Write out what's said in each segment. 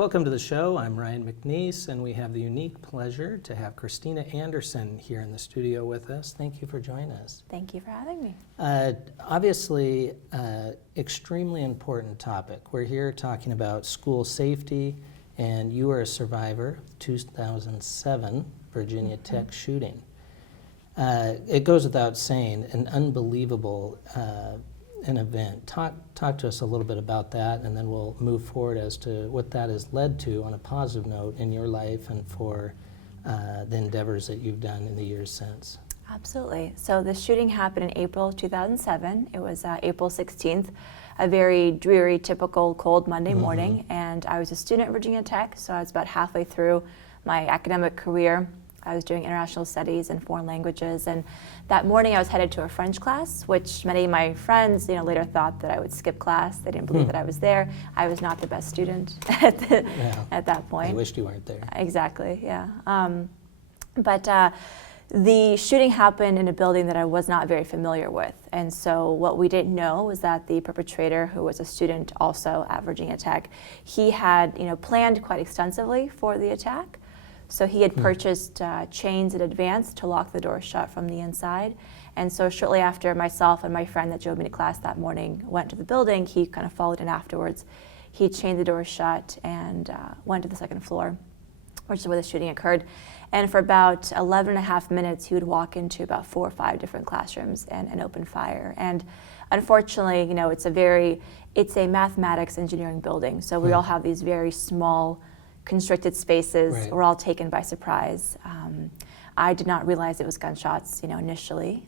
Welcome to the show. I'm Ryan McNeice, and we have the unique pleasure to have Kristina Anderson here in the studio with us. Thank you for joining us. Thank you for having me. Obviously, extremely important topic. We're here talking about school safety, and you are a survivor of 2007 Virginia Tech shooting. It goes without saying, an unbelievable an event. Talk to us a little bit about that, and then we'll move forward as to what that has led to on a positive note in your life and for the endeavors that you've done in the years since. Absolutely. So the shooting happened in April of 2007. It was April 16th, a very dreary, typical cold Monday morning, and I was a student at Virginia Tech, so I was about halfway through my academic career. I was doing international studies and foreign languages, and that morning I was headed to a French class, which many of my friends, later thought that I would skip class. They didn't believe that I was there. I was not the best student at that point. I wished you weren't there. Exactly, yeah. But the shooting happened in a building that I was not very familiar with, and so what we didn't know was that the perpetrator, who was a student also at Virginia Tech, he had planned quite extensively for the attack. So he had purchased chains in advance to lock the door shut from the inside. And so shortly after myself and my friend that drove me to class that morning went to the building, he kind of followed in afterwards. He chained the door shut and went to the second floor, which is where the shooting occurred. And for about 11 and a half minutes, he would walk into about 4 or 5 different classrooms and open fire. And unfortunately, it's a mathematics engineering building. So we all have these very small, constricted spaces. Right. Were all taken by surprise. I did not realize it was gunshots, initially.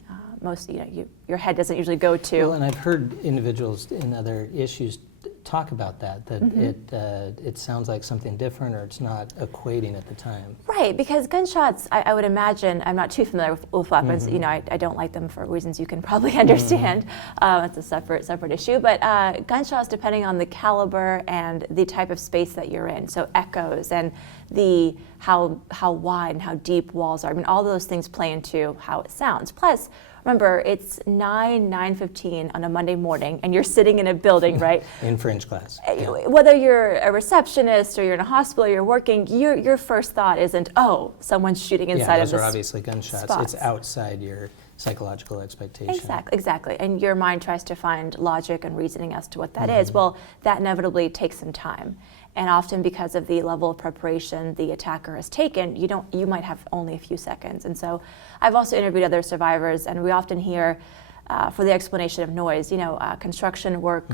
Your head doesn't usually go to. Well, and I've heard individuals in other issues talk about that it sounds like something different, or it's not equating at the time. Right, because gunshots, I would imagine, I'm not too familiar with weapons. I don't like them for reasons you can probably understand. It's a separate issue. But gunshots, depending on the caliber and the type of space that you're in, so echoes and how wide and how deep walls are. I mean, all those things play into how it sounds. Plus, remember, it's 9:15 on a Monday morning, and you're sitting in a building, right? In French class. Whether you're a receptionist or you're in a hospital, you're working, your first thought isn't, oh, someone's shooting inside of this. Those are obviously gunshots. Spots. It's outside your psychological expectation. Exactly. And your mind tries to find logic and reasoning as to what that is. Well, that inevitably takes some time. And often, because of the level of preparation the attacker has taken, you might have only a few seconds. And so I've also interviewed other survivors, and we often hear for the explanation of noise, construction work,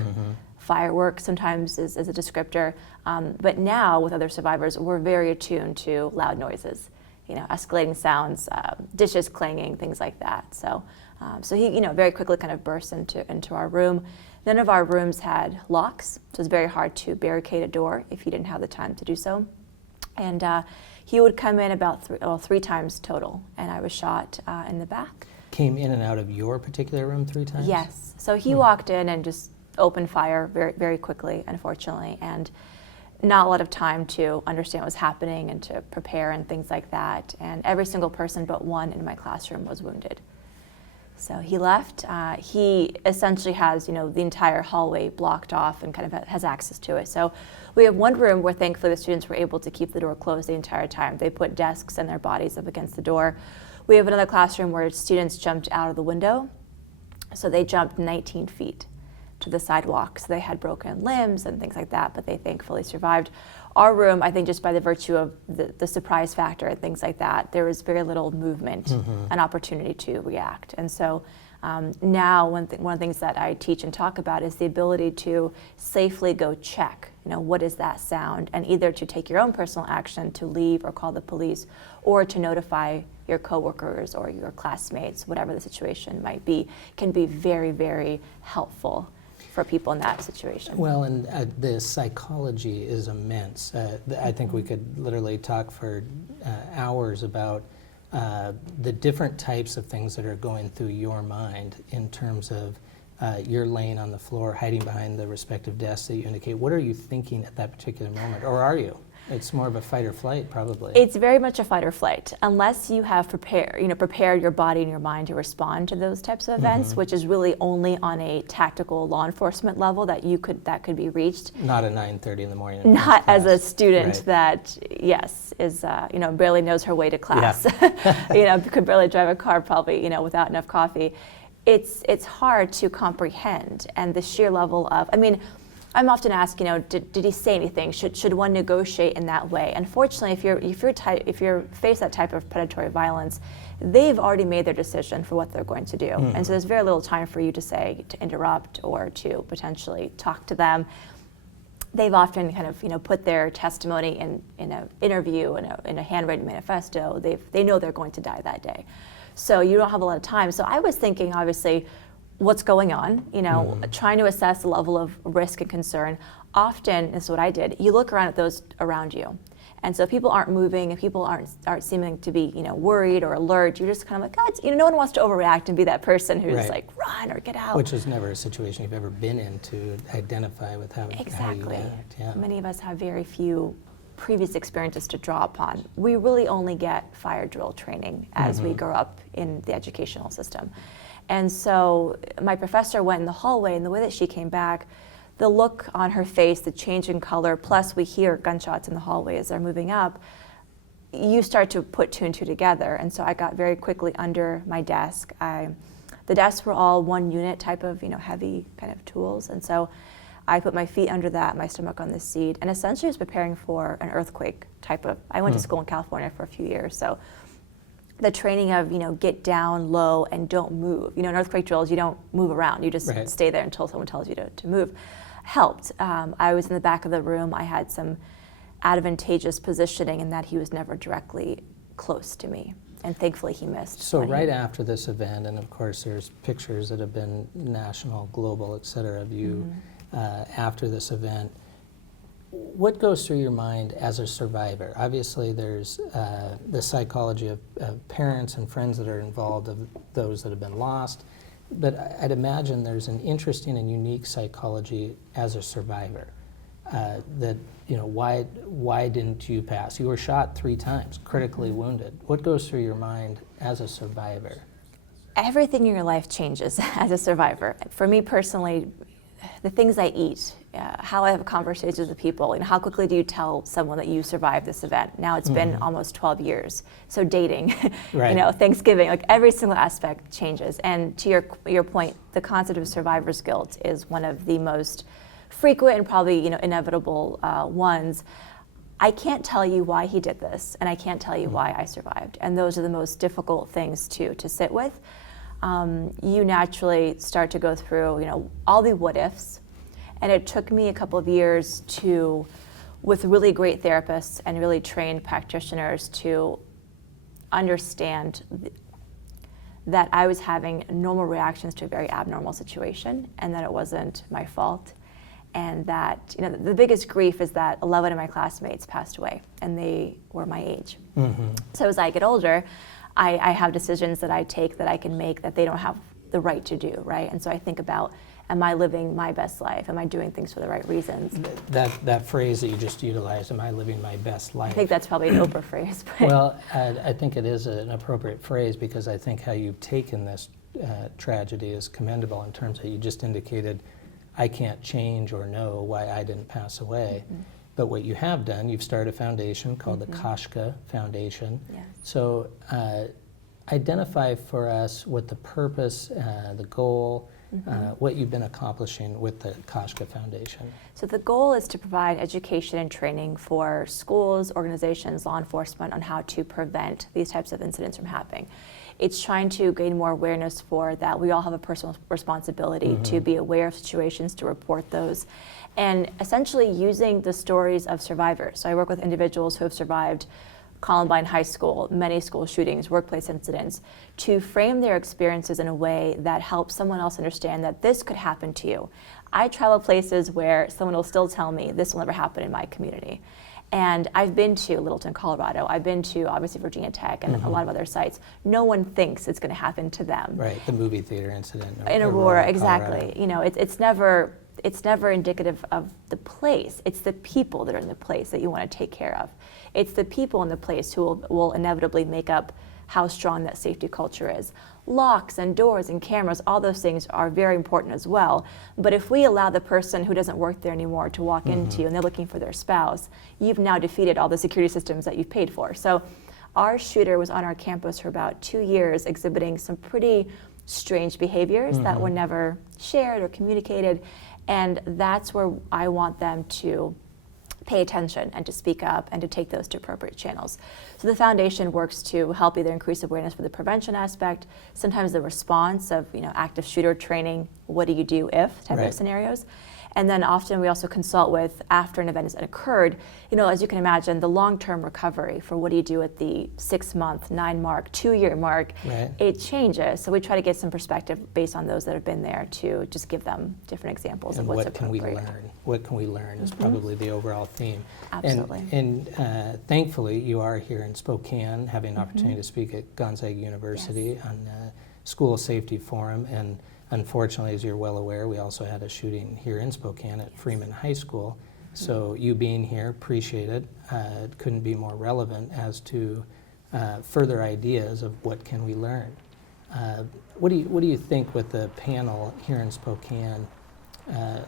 fireworks sometimes is a descriptor. But now with other survivors, we're very attuned to loud noises, escalating sounds, dishes clanging, things like that. So he, very quickly kind of burst into our room. None of our rooms had locks, so it was very hard to barricade a door if he didn't have the time to do so. And he would come in about 3 times total, and I was shot in the back. Came in and out of your particular room 3 times? Yes. So he walked in and just opened fire very, very quickly, unfortunately, and not a lot of time to understand what was happening and to prepare and things like that. And every single person but one in my classroom was wounded. So he left. He essentially has, the entire hallway blocked off and kind of has access to it. So we have one room where thankfully the students were able to keep the door closed the entire time. They put desks and their bodies up against the door. We have another classroom where students jumped out of the window. So they jumped 19 feet to the sidewalk. So they had broken limbs and things like that, but they thankfully survived. Our room, I think just by the virtue of the surprise factor and things like that, there was very little movement and opportunity to react. And so now one of the things that I teach and talk about is the ability to safely go check, what is that sound, and either to take your own personal action to leave or call the police, or to notify your coworkers or your classmates, whatever the situation might be, can be very, very helpful for people in that situation. Well, and the psychology is immense. I think we could literally talk for hours about the different types of things that are going through your mind in terms of you're laying on the floor, hiding behind the respective desks that you indicate. What are you thinking at that particular moment, or are you? It's more of a fight or flight, probably. It's very much a fight or flight, unless you have prepared your body and your mind to respond to those types of events, which is really only on a tactical law enforcement level that could be reached. Not at 9:30 in the morning. Not as a student Right. that, yes, is barely knows her way to class. Could barely drive a car probably, without enough coffee. It's hard to comprehend, and the sheer level of, I'm often asked, did he say anything? Should one negotiate in that way? Unfortunately, if you're faced that type of predatory violence, they've already made their decision for what they're going to do, and so there's very little time for you to interrupt or to potentially talk to them. They've often kind of put their testimony in an interview, in a handwritten manifesto. They know they're going to die that day, so you don't have a lot of time. So I was thinking, obviously, what's going on, trying to assess the level of risk and concern. Often, this is what I did, you look around at those around you. And so if people aren't moving, if people aren't seeming to be, worried or alert, you're just kind of like, no one wants to overreact and be that person who's Right. like, run or get out. Which is never a situation you've ever been in to identify with how Exactly. you act. Yeah. Many of us have very few previous experiences to draw upon. We really only get fire drill training as we grow up in the educational system. And so my professor went in the hallway, and the way that she came back, the look on her face, the change in color, plus we hear gunshots in the hallway as they're moving up, you start to put two and two together. And so I got very quickly under my desk. The desks were all one unit type of, heavy kind of tools. And so I put my feet under that, my stomach on the seat, and essentially was preparing for an earthquake type of, I went to school in California for a few years, so the training of, get down low and don't move. In earthquake drills, you don't move around. You just Right. stay there until someone tells you to move. Helped. I was in the back of the room. I had some advantageous positioning in that he was never directly close to me. And thankfully he missed. So when right after this event, and of course there's pictures that have been national, global, et cetera, of you after this event, what goes through your mind as a survivor? Obviously there's the psychology of parents and friends that are involved, of those that have been lost, but I'd imagine there's an interesting and unique psychology as a survivor. That, why didn't you pass? You were shot 3 times, critically wounded. What goes through your mind as a survivor? Everything in your life changes as a survivor. For me personally, the things I eat, how I have conversations with people, and how quickly do you tell someone that you survived this event? Now it's been almost 12 years. So dating, Right. Thanksgiving, like every single aspect changes. And to your point, the concept of survivor's guilt is one of the most frequent and probably inevitable ones. I can't tell you why he did this, and I can't tell you why I survived. And those are the most difficult things to sit with. You naturally start to go through, all the what ifs. And it took me a couple of years with really great therapists and really trained practitioners to understand that I was having normal reactions to a very abnormal situation, and that it wasn't my fault. And that, the biggest grief is that 11 of my classmates passed away, and they were my age. So as I get older, I have decisions that I take that I can make that they don't have the right to do, right? And so I think about, am I living my best life? Am I doing things for the right reasons? That phrase that you just utilized, am I living my best life? I think that's probably an Oprah phrase. But Well, I think it is an appropriate phrase, because I think how you've taken this tragedy is commendable, in terms of, you just indicated, I can't change or know why I didn't pass away. But what you have done, you've started a foundation called the Koshka Foundation. Yes. So identify for us what the purpose, the goal, what you've been accomplishing with the Koshka Foundation. So the goal is to provide education and training for schools, organizations, law enforcement on how to prevent these types of incidents from happening. It's trying to gain more awareness for that we all have a personal responsibility to be aware of situations, to report those, and essentially using the stories of survivors. So I work with individuals who have survived Columbine High School, many school shootings, workplace incidents, to frame their experiences in a way that helps someone else understand that this could happen to you. I travel places where someone will still tell me this will never happen in my community. And I've been to Littleton, Colorado. I've been to, obviously, Virginia Tech and a lot of other sites. No one thinks it's going to happen to them. Right, the movie theater incident In Aurora, exactly. Colorado. It's never it's never indicative of the place. It's the people that are in the place that you want to take care of. It's the people in the place who will inevitably make up how strong that safety culture is. Locks and doors and cameras, all those things are very important as well. But if we allow the person who doesn't work there anymore to walk into you and they're looking for their spouse, you've now defeated all the security systems that you've paid for. So our shooter was on our campus for about 2 years exhibiting some pretty strange behaviors that were never shared or communicated. And that's where I want them to pay attention and to speak up and to take those to appropriate channels. So the foundation works to help either increase awareness for the prevention aspect, sometimes the response of active shooter training, what do you do if type of scenarios. And then often we also consult with, after an event has occurred, as you can imagine, the long-term recovery for what do you do at the 6-month, 9-mark, 2-year mark, it changes. So we try to get some perspective based on those that have been there to just give them different examples and of what's what appropriate. can we learn? What can we learn is probably the overall theme. Absolutely. And thankfully, you are here in Spokane, having an opportunity to speak at Gonzaga University on School Safety Forum. And unfortunately, as you're well aware, we also had a shooting here in Spokane at Freeman High School. So you being here, appreciate it. It couldn't be more relevant as to further ideas of what can we learn. What do you think with the panel here in Spokane?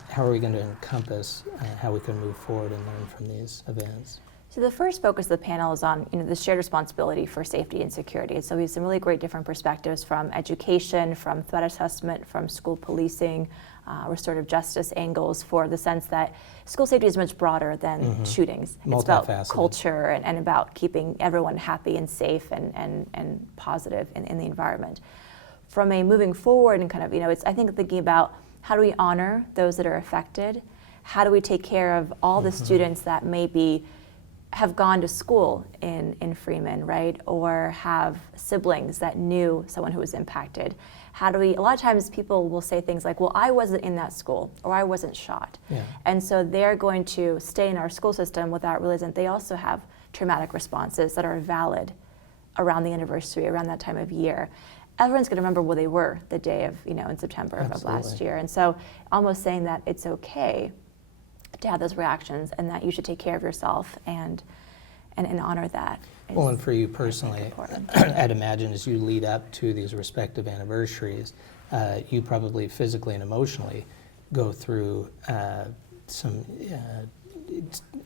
How are we going to encompass how we can move forward and learn from these events? So the first focus of the panel is on the shared responsibility for safety and security. So we have some really great different perspectives from education, from threat assessment, from school policing, restorative justice angles, for the sense that school safety is much broader than shootings. It's about culture and about keeping everyone happy and safe and positive in the environment. From a moving forward and it's I think thinking about how do we honor those that are affected? How do we take care of all the students that maybe have gone to school in Freeman, right? Or have siblings that knew someone who was impacted. A lot of times people will say things like, well, I wasn't in that school, or I wasn't shot. And so they're going to stay in our school system without realizing that they also have traumatic responses that are valid around the anniversary, around that time of year. Everyone's gonna remember where they were the day of, in September of last year. And so almost saying that it's okay to have those reactions and that you should take care of yourself and honor that. Well, and for you personally, I'd imagine as you lead up to these respective anniversaries, you probably physically and emotionally go through some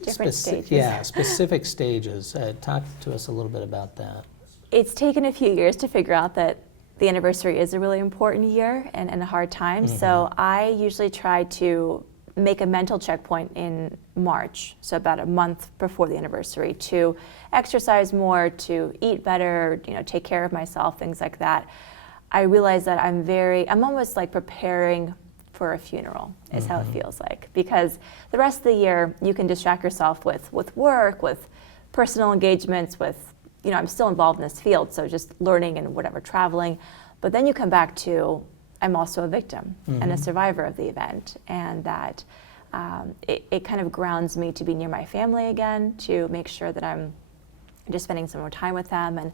different stages. Specific stages. Talk to us a little bit about that. It's taken a few years to figure out that the anniversary is a really important year and a hard time. So I usually try to make a mental checkpoint in March, so about a month before the anniversary, to exercise more, to eat better, take care of myself, things like that. I realize that I'm almost like preparing for a funeral, is how it feels like. Because the rest of the year, you can distract yourself with work, with personal engagements, with, I'm still involved in this field, so just learning and whatever, traveling. But then you come back to, I'm also a victim and a survivor of the event, and that it kind of grounds me to be near my family again, to make sure that I'm just spending some more time with them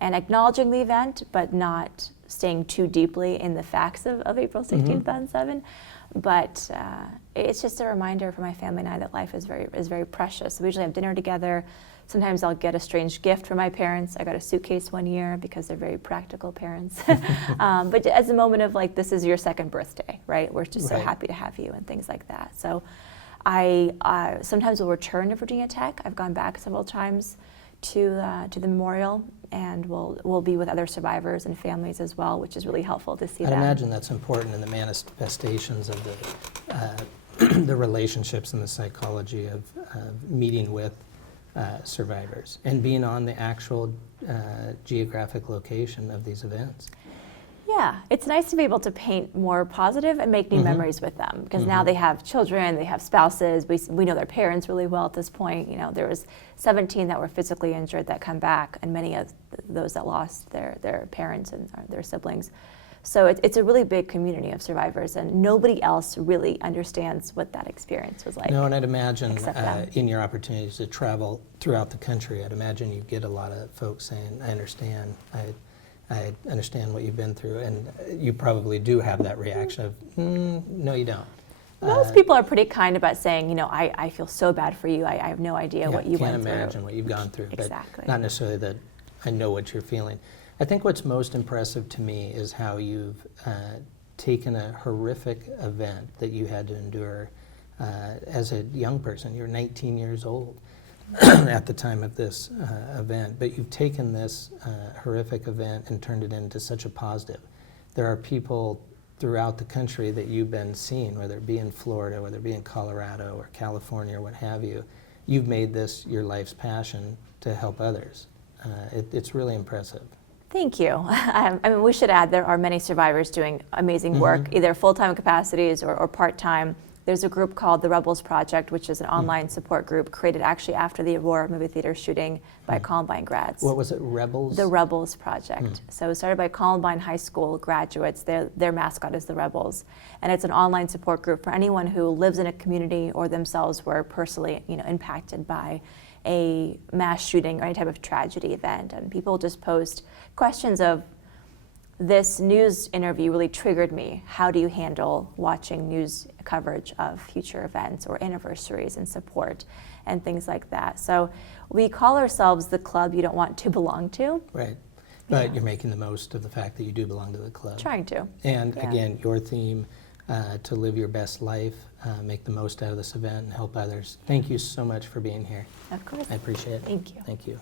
and acknowledging the event, but not staying too deeply in the facts of April 16th, 2007. But it's just a reminder for my family and I that life is very precious. We usually have dinner together. Sometimes I'll get a strange gift from my parents. I got a suitcase one year because they're very practical parents. But as a moment of like, this is your second birthday, right? We're just so happy to have you and things like that. So I sometimes will return to Virginia Tech. I've gone back several times to the memorial, and we'll be with other survivors and families as well, which is really helpful to see. I'd imagine that's important in the manifestations of the relationships and the psychology of meeting with survivors and being on the actual geographic location of these events. Yeah, it's nice to be able to paint more positive and make new memories with them, because now they have children, they have spouses, we know their parents really well at this point. There was 17 that were physically injured that come back, and many of those that lost their parents and their siblings. So it's a really big community of survivors, and nobody else really understands what that experience was like. No, and I'd imagine in your opportunities to travel throughout the country, I'd imagine you get a lot of folks saying, I understand what you've been through, and you probably do have that reaction of, no you don't. Most people are pretty kind about saying, you know, I feel so bad for you. I have no idea what you went through. Can't imagine what you've gone through. Exactly. But not necessarily that I know what you're feeling. I think what's most impressive to me is how you've taken a horrific event that you had to endure as a young person. You're 19 years old at the time of this event, but you've taken this horrific event and turned it into such a positive. There are people throughout the country that you've been seeing, whether it be in Florida, whether it be in Colorado or California or what have you. You've made this your life's passion to help others. It's really impressive. Thank you. I mean, we should add there are many survivors doing amazing work, either full-time capacities or part-time. There's a group called the Rebels Project, which is an online support group created actually after the Aurora movie theater shooting by Columbine grads. What was it, Rebels? The Rebels Project. So it was started by Columbine High School graduates. Their mascot is the Rebels. And it's an online support group for anyone who lives in a community or themselves were personally, you know, impacted by a mass shooting or any type of tragedy event. And people just post questions of, this news interview really triggered me. How do you handle watching news coverage of future events or anniversaries and support and things like that? So we call ourselves the club you don't want to belong to. Right. But you're making the most of the fact that you do belong to the club. Trying to. And again, your theme, to live your best life, make the most out of this event and help others. Thank you so much for being here. Of course. I appreciate it. Thank you. Thank you.